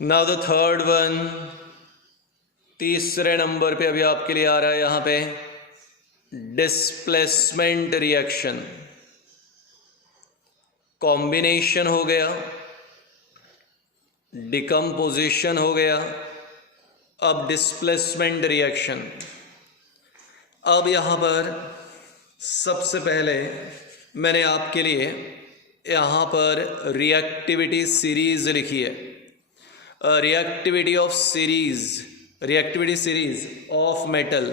Now the third one, तीसरे number पे अभी आपके लिए आ रहा है यहां पे डिस्प्लेसमेंट रिएक्शन। कॉम्बिनेशन हो गया, डिकम्पोजिशन हो गया, अब डिस्प्लेसमेंट रिएक्शन। अब यहाँ पर सबसे पहले मैंने आपके लिए यहाँ पर रिएक्टिविटी सीरीज लिखी है। Reactivity series of metal.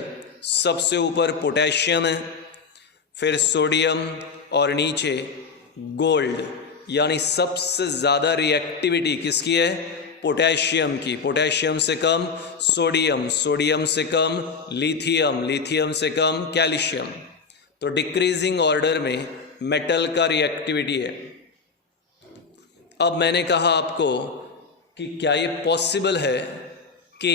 सबसे ऊपर पोटेशियम है, फिर सोडियम और नीचे गोल्ड। यानी सबसे ज़्यादा रिएक्टिविटी किसकी है? पोटेशियम की। पोटेशियम से कम सोडियम, सोडियम से कम लिथियम, लिथियम से कम कैल्शियम। तो डिक्रीजिंग ऑर्डर में मेटल का रिएक्टिविटी है। अब मैंने कहा आपको कि क्या ये पॉसिबल है कि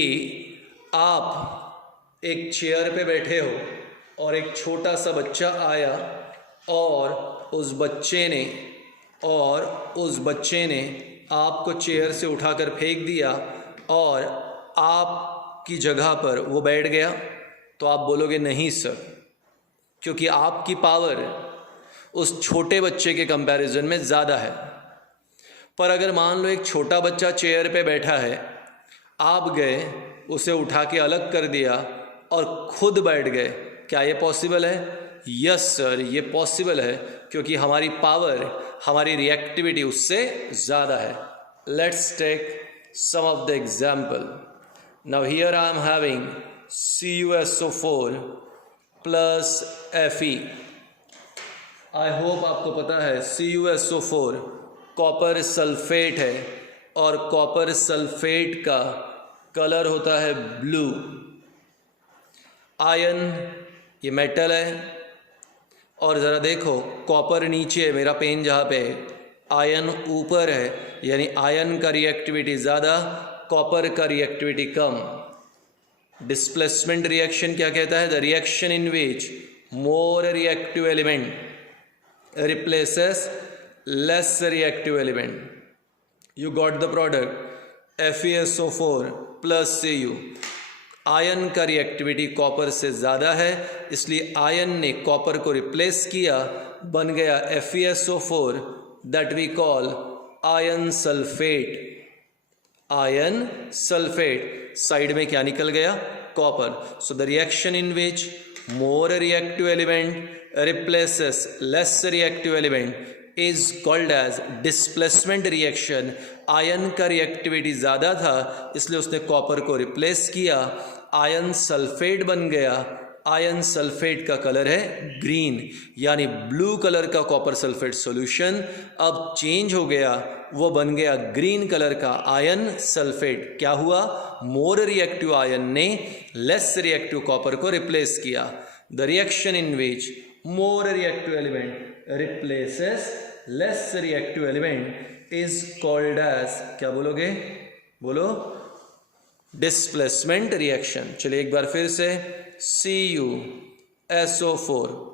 आप एक चेयर पे बैठे हो और एक छोटा सा बच्चा आया और उस बच्चे ने आपको चेयर से उठाकर फेंक दिया और आपकी जगह पर वो बैठ गया, तो आप बोलोगे नहीं सर, क्योंकि आपकी पावर उस छोटे बच्चे के कंपैरिजन में ज़्यादा है। पर अगर मान लो एक छोटा बच्चा चेयर पे बैठा है, आप गए उसे उठा के अलग कर दिया और खुद बैठ गए, क्या ये पॉसिबल है? यस सर, ये पॉसिबल है, क्योंकि हमारी पावर, हमारी रिएक्टिविटी उससे ज़्यादा है। Let's take some of the example. Now here I am having CuSO4 plus Fe। I hope आपको पता है CuSO4 कॉपर सल्फेट है और कॉपर सल्फेट का कलर होता है ब्लू। आयन ये मेटल है, और ज़रा देखो कॉपर नीचे है, मेरा पेन जहाँ पे है, आयन ऊपर है, यानी आयन का रिएक्टिविटी ज़्यादा, कॉपर का रिएक्टिविटी कम। डिस्प्लेसमेंट रिएक्शन क्या कहता है? The reaction in which more reactive element replaces less reactive element. You got the product FeSO4 plus Cu। Ion का रिएक्टिविटी कॉपर से ज़्यादा है, इसलिए आयन ने कॉपर को रिप्लेस किया, बन गया FeSO4 that we call iron sulphate. Iron sulphate. Side में क्या निकल गया? Copper. So the reaction in which more reactive element replaces less reactive element is called as displacement reaction. Iron का रिएक्टिविटी ज़्यादा था, इसलिए उसने कॉपर को रिप्लेस किया, आयन सल्फेट बन गया। आयन सल्फेट का कलर है ग्रीन, यानी ब्लू कलर का कॉपर सल्फेट सॉल्यूशन अब चेंज हो गया, वो बन गया ग्रीन कलर का आयन सल्फेट। क्या हुआ? मोर रिएक्टिव आयन ने लेस रिएक्टिव कॉपर को रिप्लेस किया। The reaction in which more reactive element replaces less reactive element is called as, क्या बोलोगे? बोलो, डिस्प्लेसमेंट रिएक्शन। चलिए एक बार फिर से, CuSO4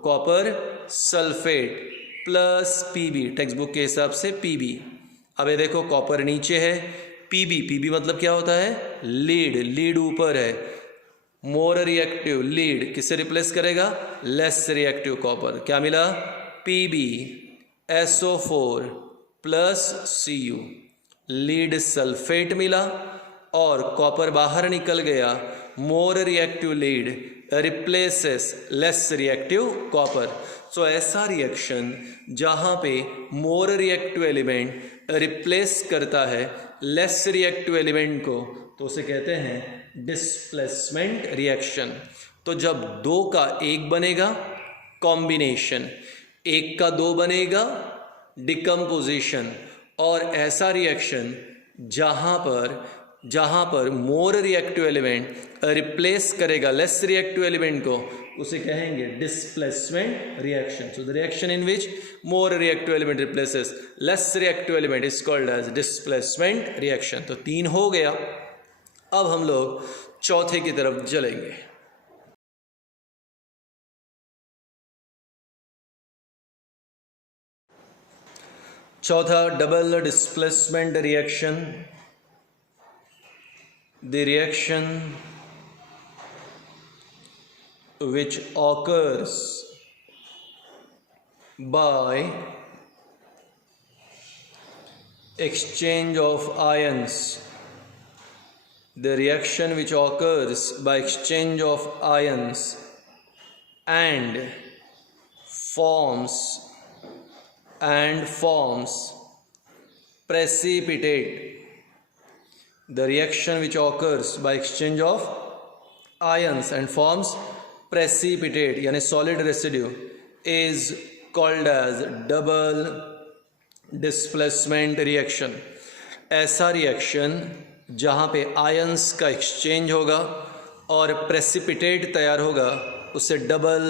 copper sulphate plus Pb, text book के हिसाब से Pb। अब ये देखो कॉपर नीचे है, Pb मतलब क्या होता है? लीड, लीड ऊपर है। मोर रिएक्टिव लीड किसे रिप्लेस करेगा? Less reactive copper. क्या मिला? PbSO4 plus Cu। Lead sulphate मिला और कॉपर बाहर निकल गया। More reactive lead replaces less reactive copper. So ऐसा रिएक्शन जहाँ पे मोर रिएक्टिव एलिमेंट रिप्लेस करता है लेस रिएक्टिव एलिमेंट को, तो उसे कहते हैं डिस्प्लेसमेंट रिएक्शन। तो जब दो का एक बनेगा कॉम्बिनेशन, एक का दो बनेगा डिकम्पोजिशन, और ऐसा रिएक्शन जहाँ पर मोर रिएक्टिव एलिमेंट रिप्लेस करेगा लेस रिएक्टिव एलिमेंट को, उसे कहेंगे displacement reaction. So the reaction in which more reactive element replaces less reactive element is called as displacement reaction. तो 3 हो गया। अब हम लोग चौथे की तरफ चलेंगे। चौथा, double displacement reaction. the reaction which occurs by exchange of ions, the reaction which occurs by exchange of ions and forms precipitate, the reaction which occurs by exchange of ions and forms precipitate यानी solid residue is called as double displacement reaction. ऐसा reaction जहाँ पे ions का exchange होगा और precipitate तैयार होगा उसे डबल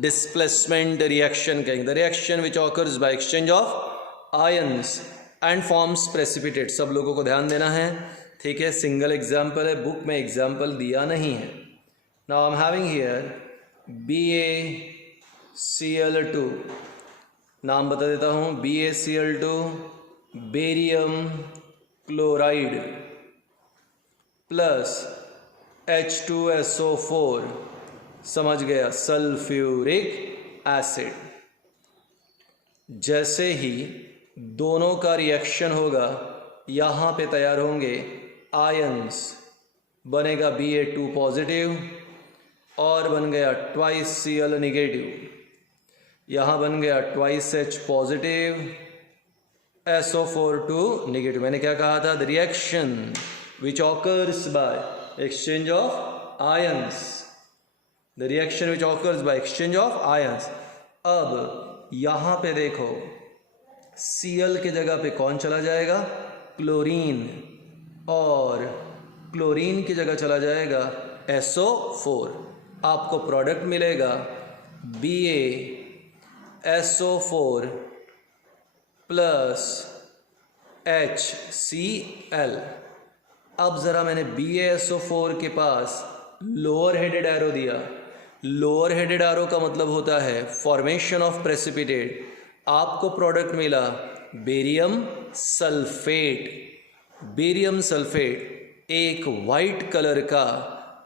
डिस्प्लेसमेंट रिएक्शन कहेंगे. The reaction which occurs by exchange of ions and forms precipitate. सब लोगों को ध्यान देना है, ठीक है. सिंगल एग्जाम्पल है, बुक में एग्जाम्पल दिया नहीं है. Now I am having here BaCl2, नाम बता देता हूँ. BaCl2 barium chloride plus H2SO4, समझ गया, सल्फ्यूरिक एसिड. जैसे ही दोनों का रिएक्शन होगा यहाँ पे तैयार होंगे आयंस, बनेगा Ba2 पॉजिटिव और बन गया ट्वाइस Cl निगेटिव. यहाँ बन गया twice H positive SO4 negative. मैंने क्या कहा था? The reaction which occurs by exchange of ions, the reaction which occurs by exchange of ions. अब यहाँ पे देखो Cl के जगह पे कौन चला जाएगा? क्लोरीन, और क्लोरीन की जगह चला जाएगा SO4. आपको प्रोडक्ट मिलेगा BaSO4 प्लस HCl. अब ज़रा मैंने BaSO4 के पास लोअर हेडेड एरो दिया. लोअर हेडेड एरो का मतलब होता है फॉर्मेशन ऑफ प्रेसिपिटेट. आपको प्रोडक्ट मिला बेरियम सल्फेट. बेरियम सल्फेट एक वाइट कलर का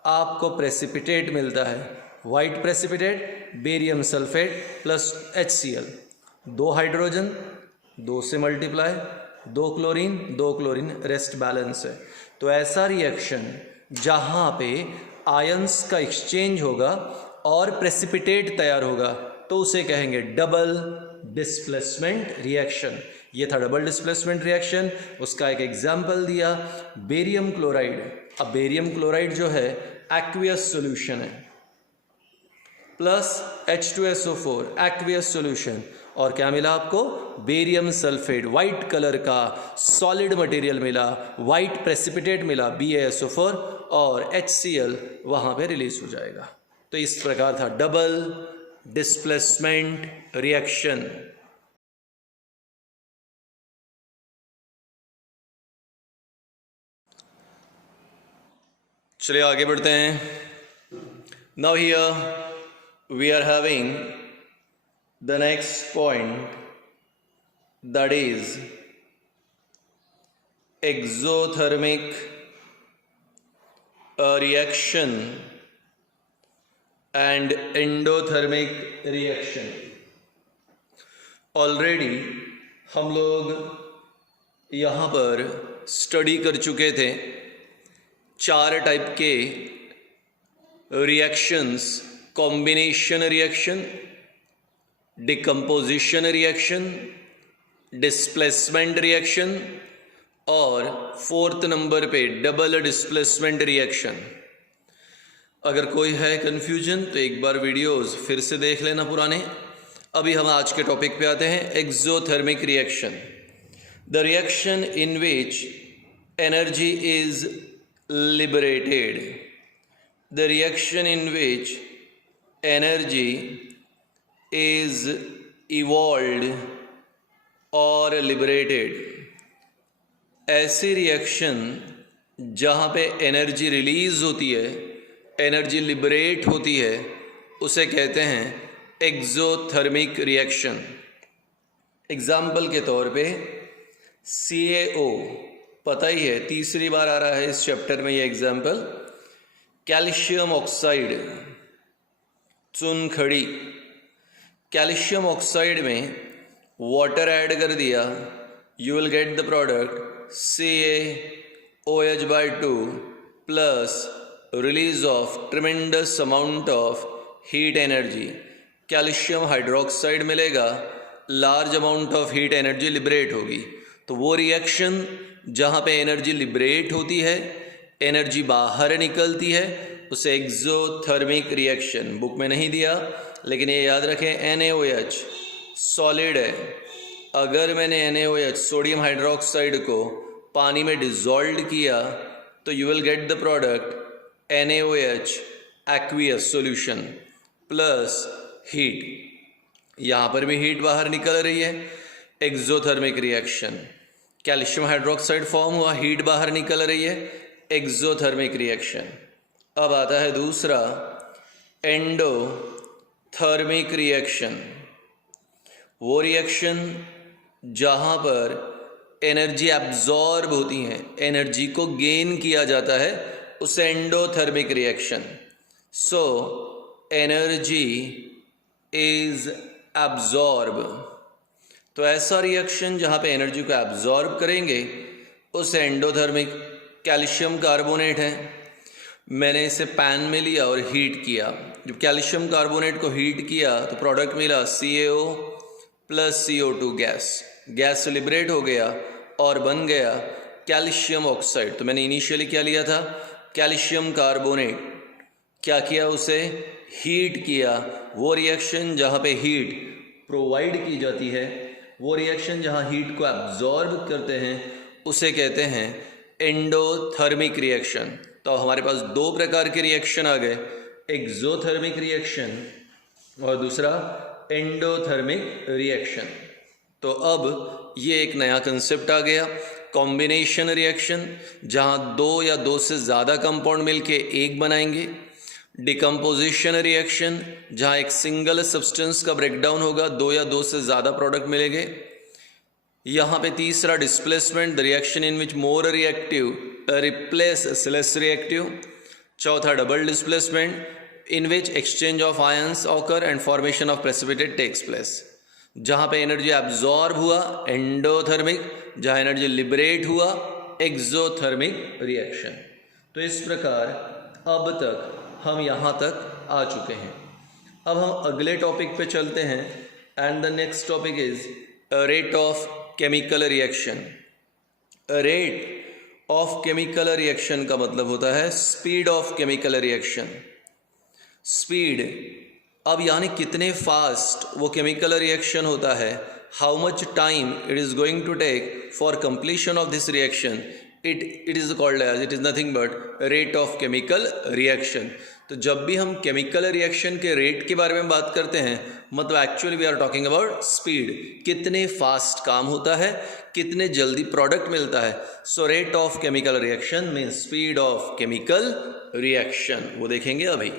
आपको प्रेसिपिटेट मिलता है. White precipitate barium sulphate plus HCl. 2 hydrogen, 2 से मल्टीप्लाई, 2 क्लोरीन, रेस्ट बैलेंस है. तो ऐसा रिएक्शन जहाँ पे आयंस का एक्सचेंज होगा और प्रेसिपिटेट तैयार होगा तो उसे कहेंगे डबल डिस्प्लेसमेंट रिएक्शन. ये था डबल डिस्प्लेसमेंट रिएक्शन. उसका एक एग्जाम्पल दिया बेरियम क्लोराइड. अब बेरियम क्लोराइड जो है एक्वियस सॉल्यूशन है प्लस H2SO4 एक्वियस सॉल्यूशन, और क्या मिला आपको? बेरियम सल्फेट, वाइट कलर का सॉलिड मटेरियल मिला, वाइट प्रेसिपिटेट मिला BaSO4 और HCl वहाँ पे रिलीज हो जाएगा. तो इस प्रकार था डबल डिस्प्लेसमेंट रिएक्शन. चलिए आगे बढ़ते हैं. Now here we are having the next point, that is exothermic reaction and endothermic reaction. Already हम लोग यहाँ पर स्टडी कर चुके थे 4 टाइप के reactions: combination reaction, decomposition reaction, displacement reaction और 4th नंबर पे डबल डिस्प्लेसमेंट रिएक्शन. अगर कोई है कन्फ्यूजन तो एक बार वीडियोस फिर से देख लेना पुराने. अभी हम आज के टॉपिक पे आते हैं, exothermic reaction. The reaction in which energy is liberated. The reaction in which energy is evolved or liberated. ऐसी रिएक्शन जहाँ पे एनर्जी रिलीज होती है, एनर्जी लिबरेट होती है, उसे कहते हैं एक्सोथर्मिक रिएक्शन. एग्जाम्पल के तौर पे CaO पता ही है, तीसरी बार आ रहा है इस चैप्टर में ये एग्जाम्पल। कैल्शियम ऑक्साइड, चुनखड़ी। कैल्शियम ऑक्साइड में वाटर ऐड कर दिया, you will get the product CaOH/2 plus release of tremendous amount of heat energy. Calcium hydroxide मिलेगा, large amount of heat energy liberate होगी। तो वो रिएक्शन जहाँ पे एनर्जी लिबरेट होती है, एनर्जी बाहर निकलती है, उसे एक्सोथर्मिक रिएक्शन, बुक में नहीं दिया लेकिन ये याद रखें, NaOH सॉलिड है। अगर मैंने NaOH सोडियम हाइड्रोक्साइड को पानी में डिज़ोल्व किया तो you will get the product NaOH aqueous solution plus heat. यहाँ पर भी हीट बाहर निकल रही है, exothermic reaction. Calcium hydroxide form हुआ, हीट बाहर निकल रही है, एक्सोथर्मिक रिएक्शन। अब आता है दूसरा एंडोथर्मिक रिएक्शन। वो रिएक्शन जहाँ पर एनर्जी एब्जॉर्ब होती है, एनर्जी को गेन किया जाता है, उसे endothermic reaction. So energy is absorb. तो ऐसा रिएक्शन जहाँ पे एनर्जी को एब्जॉर्ब करेंगे उसे एंडोथर्मिक। कैल्शियम कार्बोनेट है, मैंने इसे पैन में लिया और हीट किया। जब कैल्शियम कार्बोनेट को हीट किया तो प्रोडक्ट मिला CaO plus CO2 gas. Gas से लिबरेट हो गया और बन गया कैल्शियम ऑक्साइड। तो मैंने इनिशियली क्या लिया था, कैल्शियम कार्बोनेट। क्या किया, उसे हीट किया। वो रिएक्शन जहाँ पे हीट प्रोवाइड की जाती है, वो रिएक्शन जहाँ हीट को एब्जॉर्ब करते हैं, उसे कहते हैं एंडोथर्मिक रिएक्शन। तो हमारे पास दो प्रकार के रिएक्शन आ गए, एक्सोथर्मिक रिएक्शन और दूसरा एंडोथर्मिक रिएक्शन। तो अब ये एक नया कंसेप्ट आ गया, कॉम्बिनेशन रिएक्शन, जहाँ दो या दो से ज़्यादा कंपाउंड मिलके एक बनाएंगे। डिकम्पोजिशन रिएक्शन, जहाँ एक सिंगल सब्सटेंस का ब्रेकडाउन होगा, दो या दो से ज़्यादा प्रोडक्ट मिलेंगे। यहाँ पे तीसरा displacement, the reaction in which more reactive replace less reactive. चौथा double displacement, in which exchange of ions occur and formation of precipitate takes place. जहाँ पे एनर्जी एब्जॉर्ब हुआ एंडोथर्मिक, जहाँ एनर्जी लिबरेट हुआ एक्सोथर्मिक रिएक्शन। तो इस प्रकार अब तक हम यहाँ तक आ चुके हैं। अब हम अगले टॉपिक पे चलते हैं and the next topic is rate of chemical reaction. Rate of chemical reaction का मतलब होता है speed of chemical reaction. Speed, अब यानी कितने फास्ट वो केमिकल रिएक्शन होता है, how much time it is going to take for completion of this reaction, it is called as, it is nothing but rate of chemical reaction. तो जब भी हम केमिकल रिएक्शन के रेट के बारे में बात करते हैं, मतलब actually we are talking about speed, कितने फास्ट काम होता है, कितने जल्दी प्रोडक्ट मिलता है। So rate of chemical reaction means speed of chemical reaction, वो देखेंगे अभी।